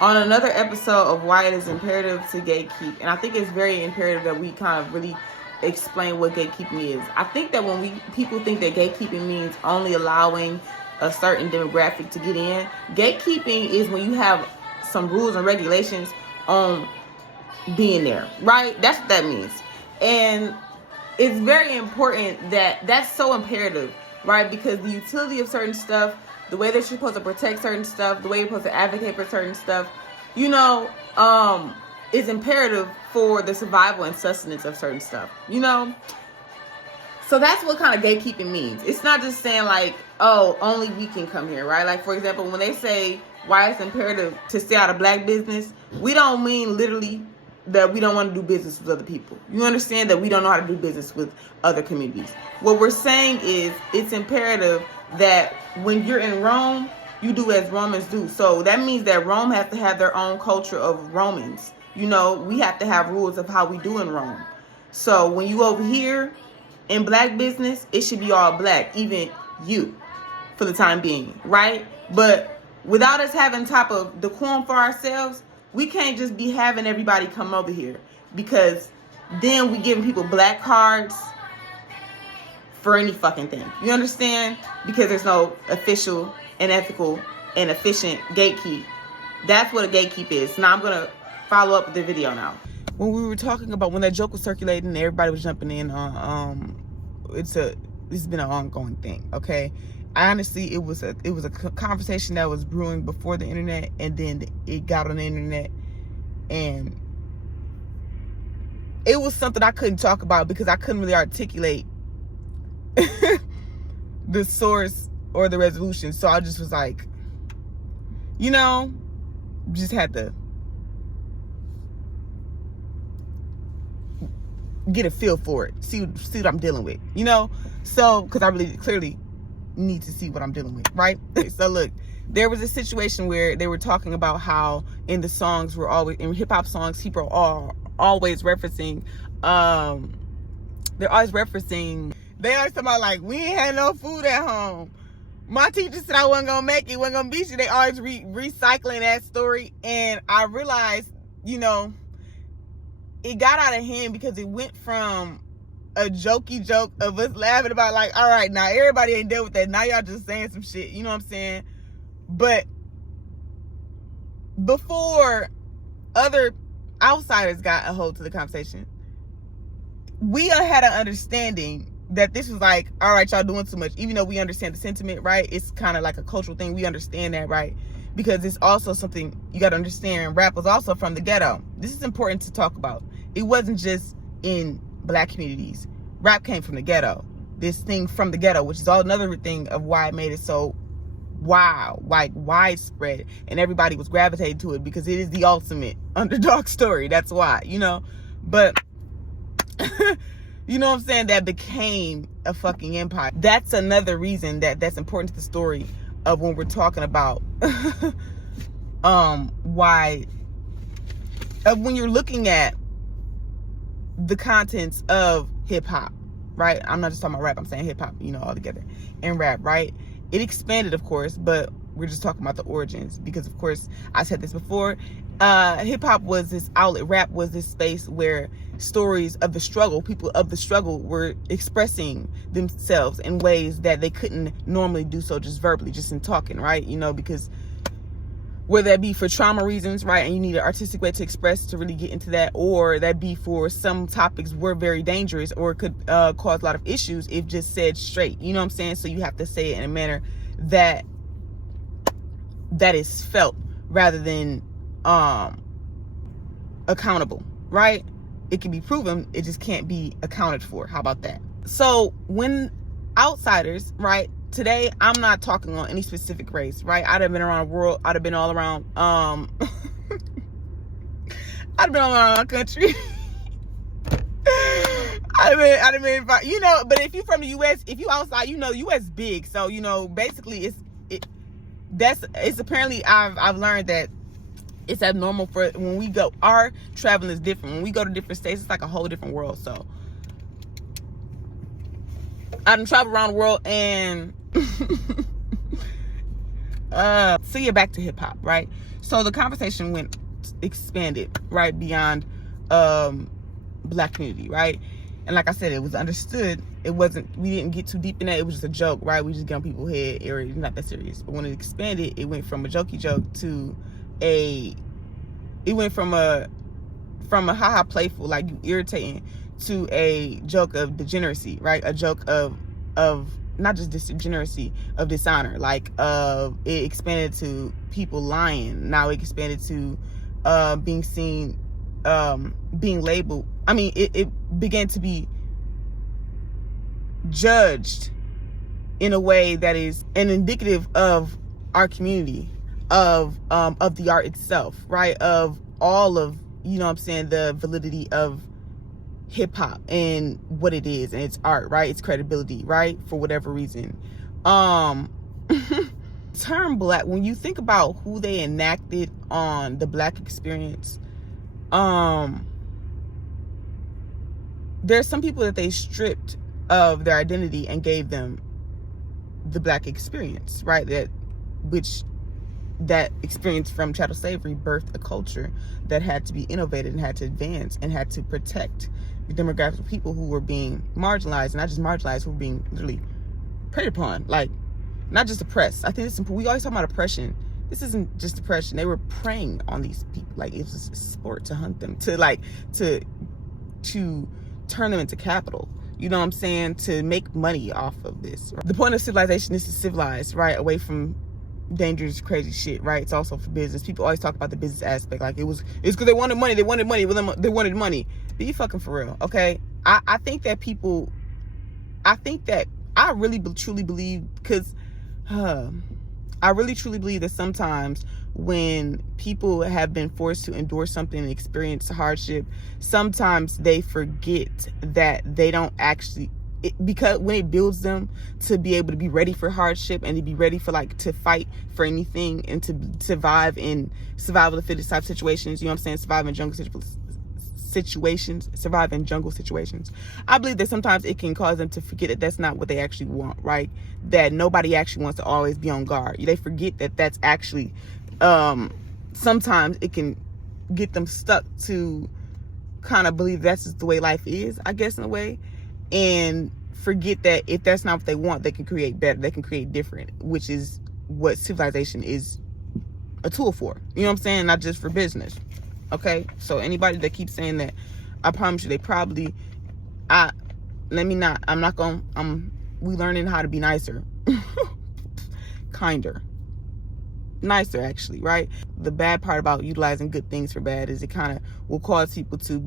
on another episode of why it is imperative to gatekeep. And I think it's very imperative that we kind of really explain what gatekeeping is. I think that when people think that gatekeeping means only allowing a certain demographic to get in, gatekeeping is when you have some rules and regulations on being there, right? That's what that means. And it's very important that's so imperative, right? Because the utility of certain stuff, the way that you're supposed to protect certain stuff, the way you're supposed to advocate for certain stuff, is imperative for the survival and sustenance of certain stuff, So that's what kind of gatekeeping means. It's not just saying like, oh, only we can come here, right? Like, for example, when they say why it's imperative to stay out of black business, we don't mean literally that we don't want to do business with other people. You understand that we don't know how to do business with other communities. What we're saying is it's imperative that when you're in Rome, you do as Romans do. So that means that Rome has to have their own culture of Romans. We have to have rules of how we do in Rome. So when you over here in black business, it should be all black, even you, for the time being, right? But without us having type of decorum for ourselves, we can't just be having everybody come over here, because then we giving people black cards for any fucking thing. You understand? Because there's no official and ethical and efficient gatekeep. That's what a gatekeep is. Now I'm gonna follow up with the video now. When we were talking about when that joke was circulating and everybody was jumping in on this has been an ongoing thing, okay? Honestly, it was a conversation that was brewing before the internet, and then it got on the internet, and it was something I couldn't talk about because I couldn't really articulate the source or the resolution. So I just was like, just had to get a feel for it, see what I'm dealing with, so because I really clearly need to see what I'm dealing with, right? So look, there was a situation where they were talking about how in the songs in hip-hop songs, people are always referencing they always talking about like, we ain't had no food at home, my teacher said I wasn't gonna make it, wasn't gonna beat you. They always recycling that story. And I realized, it got out of hand because it went from a jokey joke of us laughing about like, all right, now everybody ain't dealt with that. Now y'all just saying some shit. You know what I'm saying? But before other outsiders got a hold to the conversation, we had an understanding that this was like, all right, y'all doing too much. Even though we understand the sentiment, right? It's kind of like a cultural thing. We understand that, right? Because it's also something you got to understand. Rap was also from the ghetto. This is important to talk about. It wasn't just in black communities. Rap came from the ghetto. This thing from the ghetto, which is all another thing of why it made it so widespread, and everybody was gravitating to it because it is the ultimate underdog story. That's why, But you know what I'm saying? That became a fucking empire. That's another reason that's important to the story of when we're talking about when you're looking at the contents of hip-hop, right? I'm not just talking about rap, I'm saying hip-hop, all together, and rap, right? It expanded, of course, but we're just talking about the origins because, of course, I said this before, hip-hop was this outlet, rap was this space where stories of the struggle, people of the struggle were expressing themselves in ways that they couldn't normally do so just verbally, just in talking, right? Because whether that be for trauma reasons, right, and you need an artistic way to express to really get into that, or that be for some topics were very dangerous or could cause a lot of issues if just said straight, you know what I'm saying? So you have to say it in a manner that is felt rather than accountable, right? It can be proven, it just can't be accounted for. How about that? So when outsiders, right, today I'm not talking on any specific race, right? I'd have been around the world, I'd have been all around I'd have been all around our country. I'd have been but if you're from the US, if you outside, US big. So, basically it's apparently I've learned that it's abnormal for when we go, our traveling is different. When we go to different states, it's like a whole different world. So I done travel around the world and so you're back to hip hop, right? So the conversation expanded, right, beyond black community, right? And like I said, it was understood. We didn't get too deep in that. It was just a joke, right? We just get on people's head. It was not that serious. But when it expanded, it went from a jokey joke to it went from a haha playful, like you irritating, to a joke of degeneracy, right? A joke of not just degeneracy, of dishonor. Like it expanded to people lying. Now it expanded to being seen, being labeled. I mean, it began to be judged in a way that is an indicative of our community, of the art itself, right? Of all of, you know what I'm saying, the validity of hip hop and what it is and its art, right? Its credibility, right? For whatever reason. Term black, when you think about who they enacted on the black experience, there's some people that they stripped of their identity and gave them the black experience, right? That experience from chattel slavery birthed a culture that had to be innovated and had to advance and had to protect the demographic of people who were being marginalized, and not just marginalized, who were being literally preyed upon, like not just oppressed. I think it's important. We always talk about oppression. This isn't just oppression. They were preying on these people. Like, it was a sport to hunt them, to turn them into capital. You know what I'm saying? To make money off of this. The point of civilization is to civilize, right? Away from dangerous, crazy shit, right? It's also for business. People always talk about the business aspect. Like, it's because they wanted money. They wanted money. They wanted money. Be fucking for real, okay? I think that I really truly believe, because I really truly believe that sometimes when people have been forced to endure something and experience hardship, sometimes they forget that they don't actually, because when it builds them to be able to be ready for hardship and to be ready for, like, to fight for anything and to survive in survival of the fittest type situations, you know what I'm saying? Survive in jungle situations. I believe that sometimes it can cause them to forget that that's not what they actually want, right? That nobody actually wants to always be on guard. They forget that that's actually, sometimes it can get them stuck to kind of believe that's just the way life is, I guess, in a way, and forget that if that's not what they want, they can create better, they can create different, which is what civilization is a tool for. You know what I'm saying? Not just for business. Okay, so anybody that keeps saying that, I promise you, they probably, we learning how to be nicer. Kinder. Nicer, actually, right? The bad part about utilizing good things for bad is it kind of will cause people to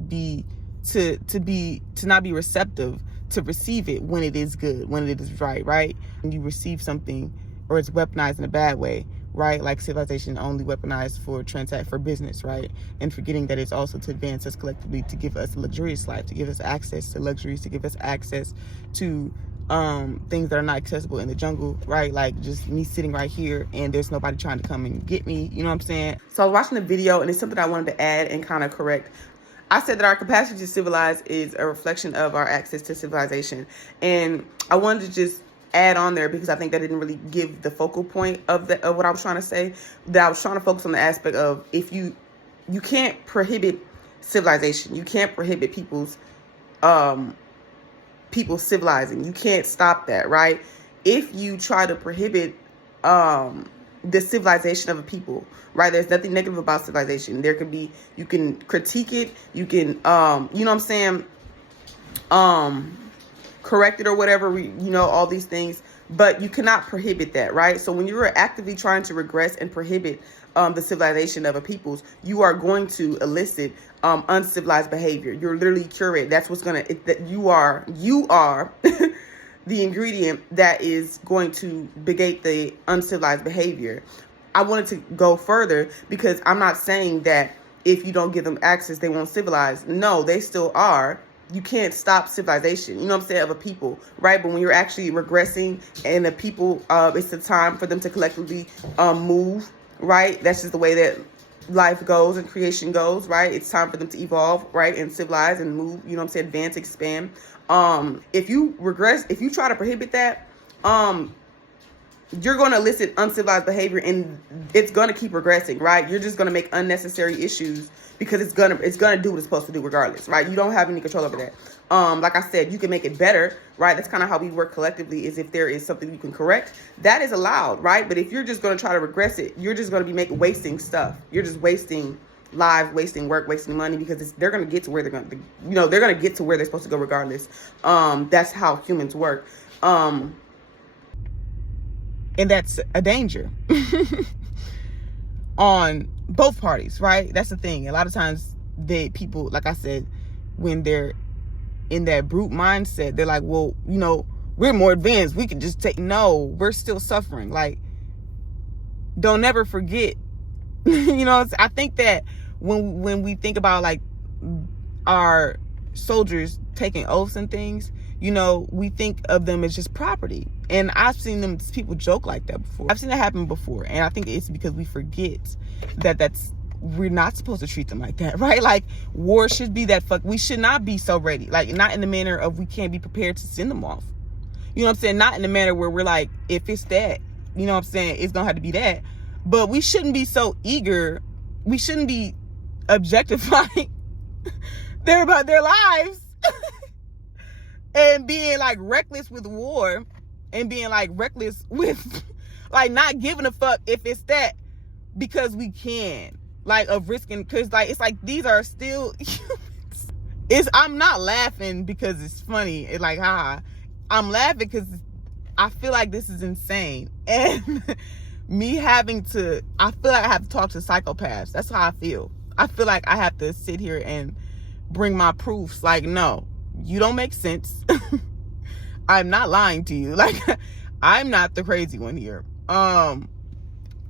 not be receptive to receive it when it is good, when it is right? When you receive something or it's weaponized in a bad way, right? Like civilization only weaponized for business, right? And forgetting that it's also to advance us collectively, to give us a luxurious life, to give us access to luxuries, to give us access to things that are not accessible in the jungle, right? Like just me sitting right here and there's nobody trying to come and get me, you know what I'm saying? So I was watching the video and it's something I wanted to add and kind of correct. I said that our capacity to civilize is a reflection of our access to civilization. And I wanted to just add on there because I think that didn't really give the focal point of what I was trying to say. That I was trying to focus on the aspect of, if you can't prohibit civilization, you can't prohibit people civilizing. You can't stop that, right? If you try to prohibit the civilization of a people, right? There's nothing negative about civilization. There can be, you can critique it, you can you know what I'm saying, correct it or whatever, all these things, but you cannot prohibit that, right? So when you're actively trying to regress and prohibit the civilization of a people's, you are going to elicit uncivilized behavior. You're literally curate. That's what's gonna, that you are the ingredient that is going to begate the uncivilized behavior. I wanted to go further because I'm not saying that if you don't give them access, they won't civilize. No, they still are. You can't stop civilization, you know what I'm saying, of a people, right? But when you're actually regressing and the people, it's the time for them to collectively move, right? That's just the way that life goes and creation goes, right? It's time for them to evolve, right? And civilize and move, you know what I'm saying, advance, expand. If you regress, if you try to prohibit that, you're going to elicit uncivilized behavior, and it's going to keep progressing, right? You're just going to make unnecessary issues because it's gonna do what it's supposed to do regardless, right? You don't have any control over that. Like I said, you can make it better, right? That's kind of how we work collectively, is if there is something you can correct, that is allowed, right? But if you're just going to try to regress it, you're just going to be wasting stuff. You're just wasting lives, wasting work, wasting money, because they're going to get to where they're going to, they're going to get to where they're supposed to go regardless. That's how humans work. And that's a danger on both parties, right? That's the thing. A lot of times people, like I said, when they're in that brute mindset, they're like, well, we're more advanced, we can just take. No, we're still suffering. Like, don't never forget. I think that when we think about like our soldiers taking oaths and things, we think of them as just property. And I've seen people joke like that before. I've seen that happen before. And I think it's because we forget that we're not supposed to treat them like that, right? Like, war should be that we should not be so ready. Like, not in the manner of we can't be prepared to send them off. You know what I'm saying? Not in the manner where we're like, if it's that, it's going to have to be that. But we shouldn't be so eager. We shouldn't be objectifying their lives and being like reckless with war, and being like reckless with like not giving a fuck if it's that, because we can, like, of risking, because like it's like these are still humans. I'm not laughing because it's funny. It's like, haha. I'm laughing because I feel like this is insane, and I feel like I have to talk to psychopaths. That's how I feel. I feel like I have to sit here and bring my proofs. Like, no, you don't make sense. I'm not lying to you. Like, I'm not the crazy one here.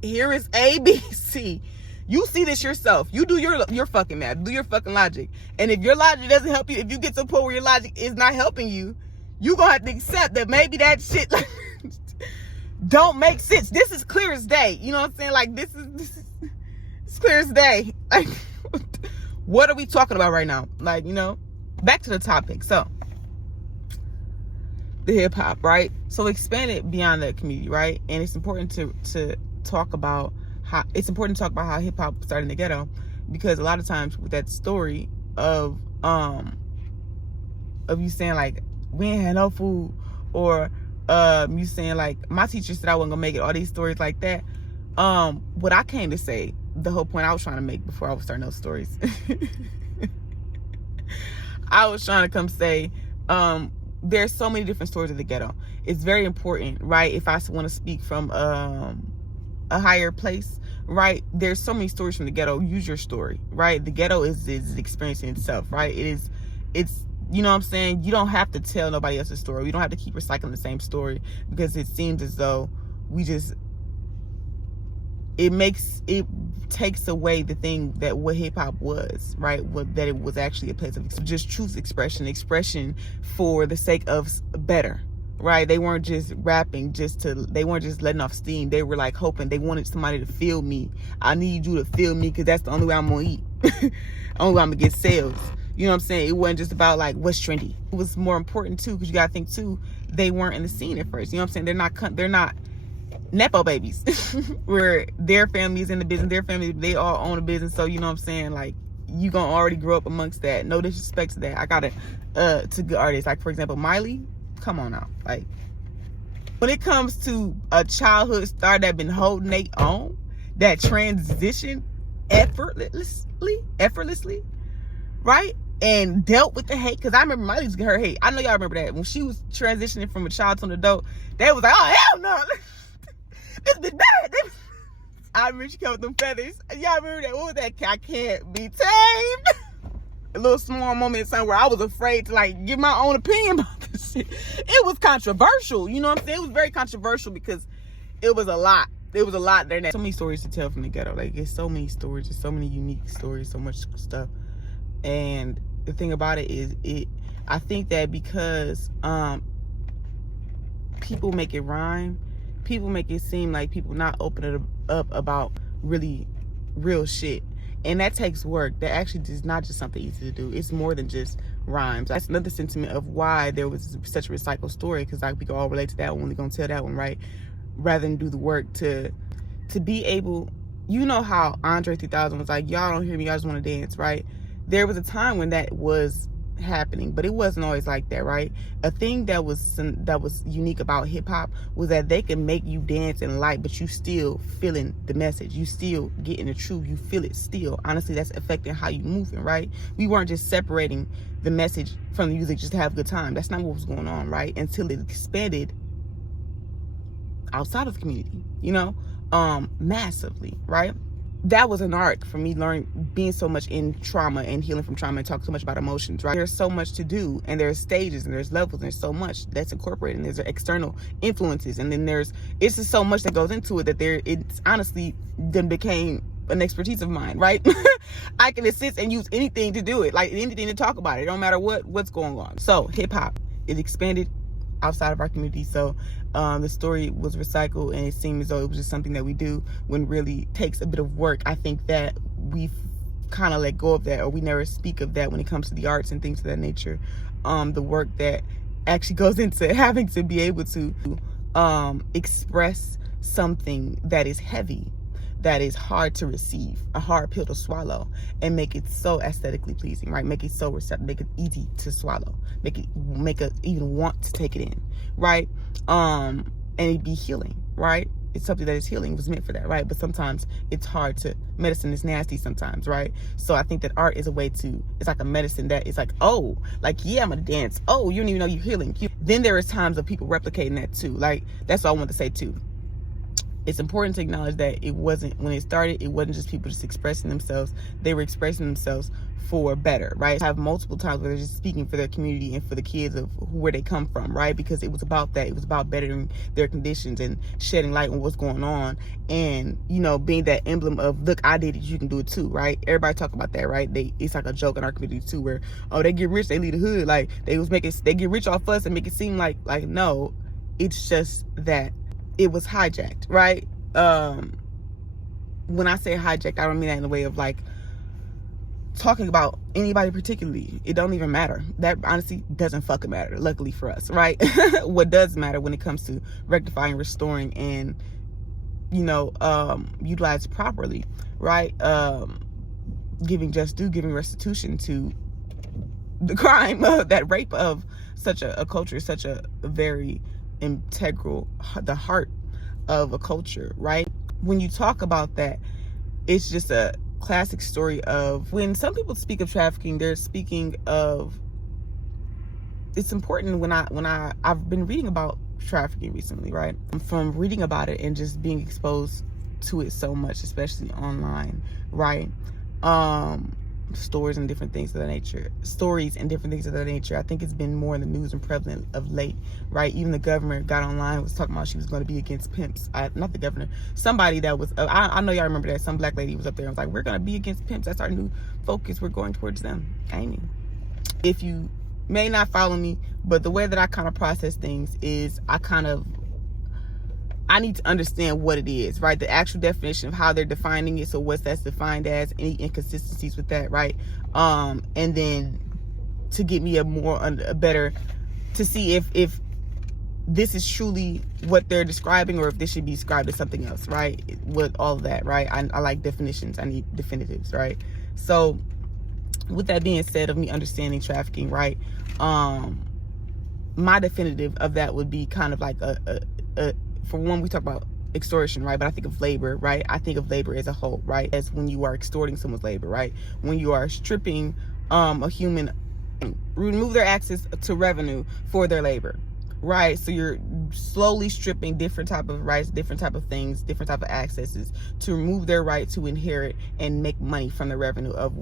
Here is A, B, C. You see this yourself. You do your fucking math. Do your fucking logic. And if your logic doesn't help you, if you get to a point where your logic is not helping you, you're going to have to accept that maybe that shit don't make sense. This is clear as day. You know what I'm saying? Like, this is it's clear as day. Like, what are we talking about right now? Like, back to the topic. So, the hip hop, right? So expand it beyond the community, right? And it's important to talk about how hip hop started in the ghetto, because a lot of times with that story of you saying like, we ain't had no food, or you saying like, my teacher said I wasn't gonna make it, all these stories like that. What I came to say, the whole point I was trying to make before I was starting those stories, I was trying to come say, there's so many different stories of the ghetto. It's very important, right? If I want to speak from a higher place, right? There's so many stories from the ghetto. Use your story, right? The ghetto is experiencing itself, right? It's you know what I'm saying? You don't have to tell nobody else's story. We don't have to keep recycling the same story, because it seems as though it takes away the thing that what hip hop was, right? That it was actually a place of just truth expression for the sake of better, right? They weren't just rapping they weren't just letting off steam. They were like hoping, they wanted somebody to feel me. I need you to feel me, because that's the only way I'm gonna eat. Only way I'm gonna get sales. You know what I'm saying? It wasn't just about like what's trendy. It was more important too, because you gotta think too, they weren't in the scene at first. You know what I'm saying? They're not Nepo babies where their family is in the business, they all own a business. So, you know what I'm saying? Like, you gonna already grow up amongst that. No disrespect to that. I got to good artists. Like, for example, Miley, come on now. Like, when it comes to a childhood star that been holding their own, that transition effortlessly, right? And dealt with the hate, because I remember Miley used to get her hate. I know y'all remember that. When she was transitioning from a child to an adult, they was like, oh, hell no. This been bad. I remember she came with them feathers. Y'all remember that? What was that? I can't be tamed. A little small moment somewhere I was afraid to like give my own opinion about this shit. It was controversial. You know what I'm saying? It was very controversial because it was a lot. There was a lot there. So many stories to tell from the ghetto. Like, it's so many stories. There's so many unique stories. So much stuff. And the thing about it is, I think that because people make it rhyme, people make it seem like people not open it up about really real shit, and that takes work. That actually is not just something easy to do. It's more than just rhymes. That's another sentiment of why there was such a recycled story, because like we can all relate to that one. We're gonna tell that one, right? rather than do the work to be able, you know how Andre 3000 was like, y'all don't hear me, I just want to dance, right? There was a time when that was happening, but it wasn't always like that, right? A thing that was unique about hip-hop was that they can make you dance and light, but you still feeling the message, you still getting the truth, you feel it still. Honestly, that's affecting how you moving, right? We weren't just separating the message from the music just to have a good time. That's not what was going on, right? Until it expanded outside of the community, you know, massively, right? That was an art for me, being so much in trauma and healing from trauma and talk so much about emotions, right? There's so much to do, and there's stages and there's levels and there's so much that's incorporated, and there's external influences, and then it's just so much that goes into it that it's honestly then became an expertise of mine, right? I can assist and use anything to do it, like anything to talk about it. It don't matter what's going on. So hip hop, it expanded outside of our community. So the story was recycled, and it seemed as though it was just something that we do when really takes a bit of work. I think that we've kind of let go of that, or we never speak of that when it comes to the arts and things of that nature. The work that actually goes into having to be able to express something that is heavy, that is hard to receive, a hard pill to swallow, and make it so aesthetically pleasing, right? Make it so receptive, make it easy to swallow, make us even want to take it in, right? And it be healing, right? It's something that is healing, was meant for that, right? But sometimes it's hard medicine is nasty sometimes, right? So I think that art is a way it's like a medicine that is like, oh, like, yeah, I'm gonna dance. Oh, you don't even know you're healing. Then there is times of people replicating that too. Like, that's what I want to say too. It's important to acknowledge that when it started, it wasn't just people just expressing themselves. They were expressing themselves for better, right? I have multiple times where they're just speaking for their community and for the kids of where they come from, right? Because it was about that. It was about bettering their conditions and shedding light on what's going on, and, you know, being that emblem of, look, I did it, you can do it too, right? Everybody talk about that, right? It's like a joke in our community too, where, oh, they get rich, they leave the hood. Like, they get rich off us and make it seem like no, it's just that it was hijacked, right? When I say hijacked, I don't mean that in the way of like talking about anybody particularly. It don't even matter. That honestly doesn't fucking matter, luckily for us, right? What does matter when it comes to rectifying, restoring, and, you know, utilized properly, right? Giving just due, giving restitution to the crime, that rape of such a culture, such a very integral, the heart of a culture, right? When you talk about that, it's just a classic story of, when some people speak of trafficking, they're speaking of, it's important when I've been reading about trafficking recently, right? From reading about it and just being exposed to it so much, especially online, right? Stories and different things of that nature. I think it's been more in the news and prevalent of late, right? Even the governor got online, was talking about she was going to be against pimps. Not the governor, somebody that was, I know y'all remember that, some black lady was up there and was like, we're going to be against pimps. That's our new focus. We're going towards them. Aiming. If you may not follow me, but the way that I kind of process things is I need to understand what it is, right? The actual definition of how they're defining it. So what's that's defined as, any inconsistencies with that, right? And then to get me a better, to see if this is truly what they're describing, or if this should be described as something else, right? With all of that, right? I like definitions. I need definitives, right? So with that being said, of me understanding trafficking, right? My definitive of that would be kind of like for one, we talk about extortion, right? But I think of labor, right? I think of labor as a whole, right? As when you are extorting someone's labor, right? When you are stripping a human, remove their access to revenue for their labor, right? So you're slowly stripping different type of rights, different type of things, different type of accesses to remove their right to inherit and make money from the revenue of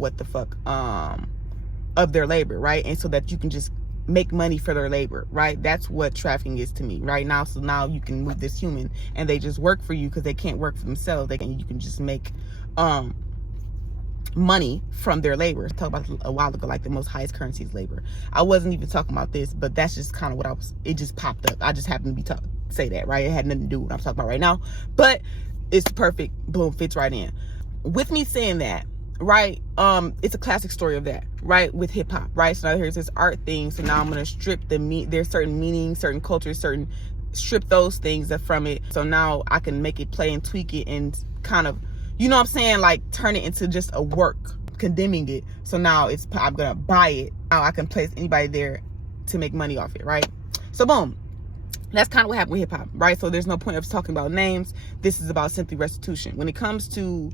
of their labor, right? And so that you can just make money for their labor, right? That's what trafficking is to me right now. So now you can move this human and they just work for you because they can't work for themselves. You can just make money from their labor. I talked about a while ago, like the most highest currency is labor. I wasn't even talking about this, but that's just kind of what it just popped up. I just happened to say that, right? It had nothing to do with what I'm talking about right now, but it's perfect. Boom, fits right in. With me saying that, right, it's a classic story of that, right, with hip-hop, right? So now here's this art thing, so now I'm gonna strip there's certain meanings, certain cultures, certain strip those things from it, so now I can make it play and tweak it and kind of, you know what I'm saying, like turn it into just a work, condemning it. So now I'm gonna buy it. Now I can place anybody there to make money off it, right? So boom, that's kind of what happened with hip-hop, right? So there's no point of talking about names. This is about simply restitution. When it comes to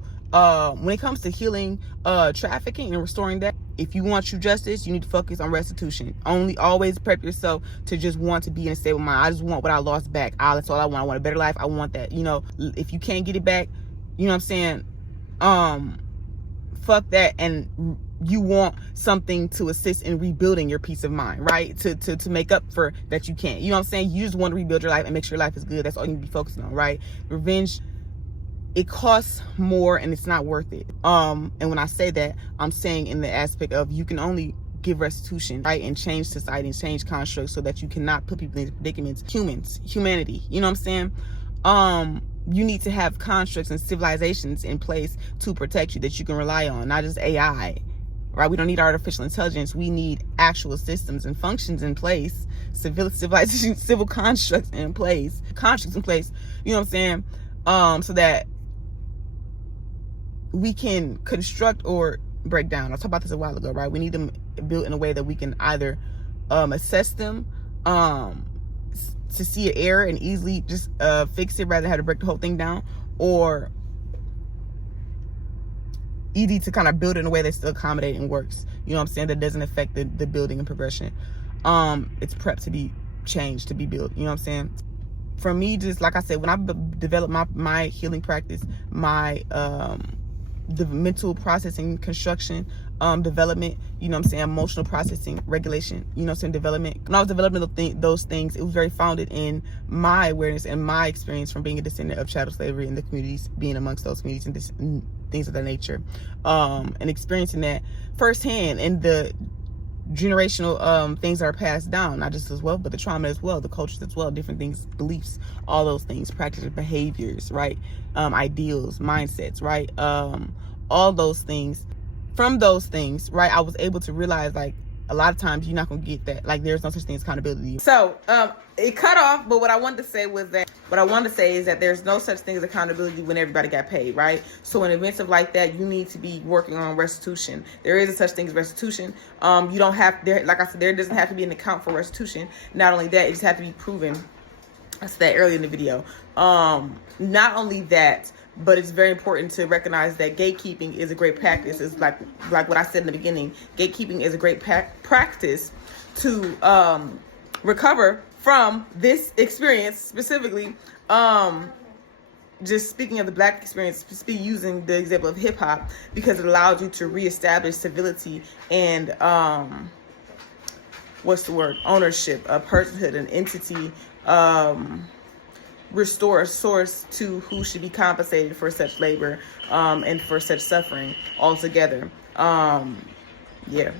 healing trafficking and restoring that, if you want true justice, you need to focus on restitution. Always prep yourself to just want to be in a stable mind. I just want what I lost back. That's all I want. I want a better life. I want that. You know, if you can't get it back, you know what I'm saying, fuck that. And you want something to assist in rebuilding your peace of mind, right? To make up for that you can't. You know what I'm saying? You just want to rebuild your life and make sure your life is good. That's all you need to be focusing on, right? Revenge, it costs more and it's not worth it. And when I say that, I'm saying in the aspect of you can only give restitution, right? And change society and change constructs so that you cannot put people in these predicaments. Humanity, you know what I'm saying? You need to have constructs and civilizations in place to protect you that you can rely on, not just AI, right? We don't need artificial intelligence. We need actual systems and functions in place, civilization, civil constructs in place, you know what I'm saying? So that we can construct or break down. I talked about this a while ago, right? We need them built in a way that we can either assess them, to see an error and easily just fix it rather than have to break the whole thing down, or easy to kind of build it in a way that's still accommodating and works. You know what I'm saying? That doesn't affect the building and progression. It's prepped to be changed, to be built. You know what I'm saying? For me, just like I said, when I developed my healing practice, my the mental processing, construction, development, you know what I'm saying, emotional processing, regulation, you know what I'm saying, development. When I was developing those things, it was very founded in my awareness and my experience from being a descendant of chattel slavery in the communities, being amongst those communities and things of that nature, and experiencing that firsthand, and the generational things that are passed down, not just as well, but the trauma as well, the cultures as well, different things, beliefs, all those things, practices, behaviors, right? Ideals, mindsets, right? All those things. From those things, right, I was able to realize, like, a lot of times you're not gonna get that. Like, there's no such thing as accountability. So it cut off, but what I wanted to say is that there's no such thing as accountability when everybody got paid, right? So in events of like that, you need to be working on restitution. There is a such thing as restitution. You don't have there, like I said, there doesn't have to be an account for restitution. Not only that, it just has to be proven. I said that earlier in the video. Not only that, but it's very important to recognize that gatekeeping is a great practice. It's like what I said in the beginning. Gatekeeping is a great practice to recover from this experience specifically. Just speaking of the Black experience, using the example of hip hop, because it allows you to reestablish civility and ownership, a personhood, an entity. Restore a source to who should be compensated for such labor and for such suffering altogether. Yeah.